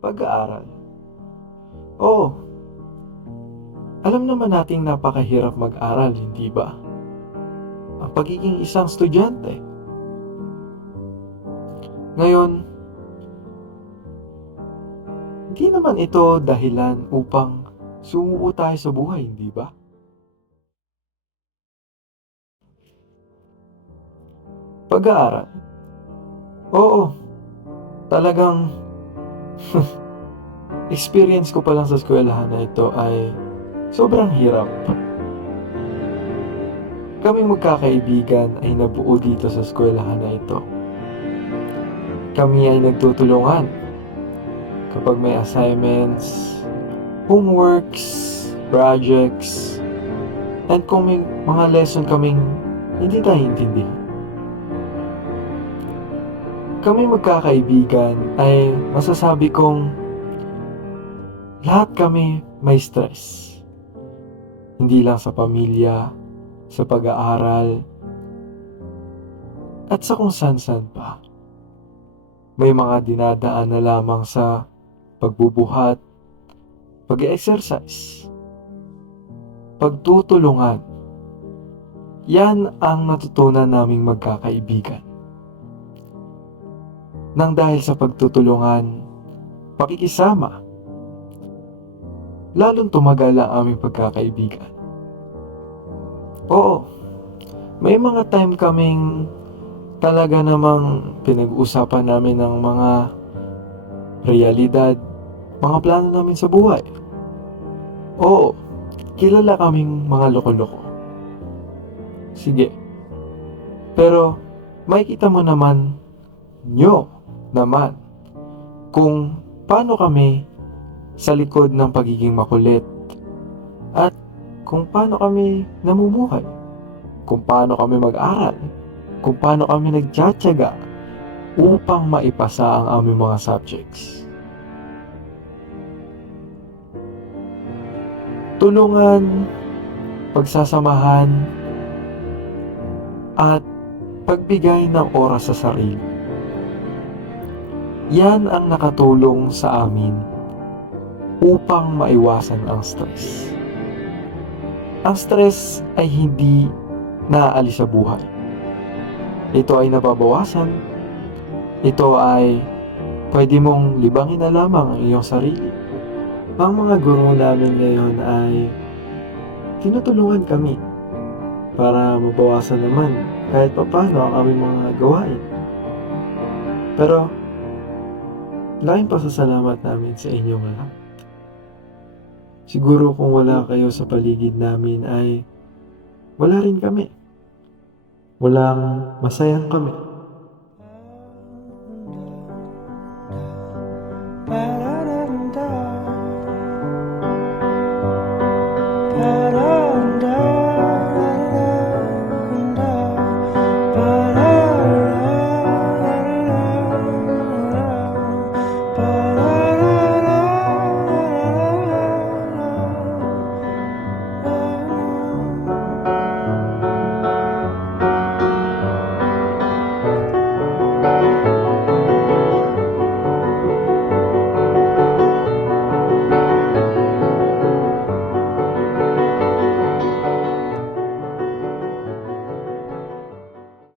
Pag-aaral. Oo, alam naman nating napakahirap mag-aral, hindi ba? Ang pagiging isang estudyante. Ngayon, hindi naman ito dahilan upang sumuko tayo sa buhay, hindi ba? Pag-aaral. Oo, talagang experience ko pa lang sa eskwelahan na ito ay sobrang hirap. Kaming magkakaibigan ay nabuo dito sa eskwelahan na ito. Kami ay nagtutulungan kapag may assignments, homeworks, projects, and kung may mga lesson kaming hindi tayo intindihan. Kami magkakaibigan ay masasabi kong lahat kami may stress. Hindi lang sa pamilya, sa pag-aaral, at sa kung saan-saan pa. May mga dinadaan na lamang sa pagbubuhat, pag-exercise, pagtutulungan. Yan ang natutunan naming magkakaibigan. Nang dahil sa pagtutulungan, pakikisama, lalong tumagal ang aming pagkakaibigan. Oo, may mga time kaming talaga namang pinag-usapan namin ng mga realidad, mga plano namin sa buhay. Oo, kilala kaming mga loko-loko. Sige, pero makikita mo naman kung paano kami sa likod ng pagiging makulit at kung paano kami namumuhay, kung paano kami mag-aral, kung paano kami nagtsatsaga upang maipasa ang aming mga subjects. Tulungan, pagsasamahan, at pagbigay ng oras sa sarili. Yan ang nakatulong sa amin upang maiwasan ang stress. Ang stress ay hindi naaalis sa buhay. Ito ay nababawasan. Ito ay pwede mong libangin na lamang ang iyong sarili. Ang mga guro namin ngayon ay tinutulungan kami para mabawasan naman kahit papaano ang aming mga gawain. Pero laking pasasalamat namin sa inyong lahat. Siguro kung wala kayo sa paligid namin ay wala rin kami. Walang masayang kami.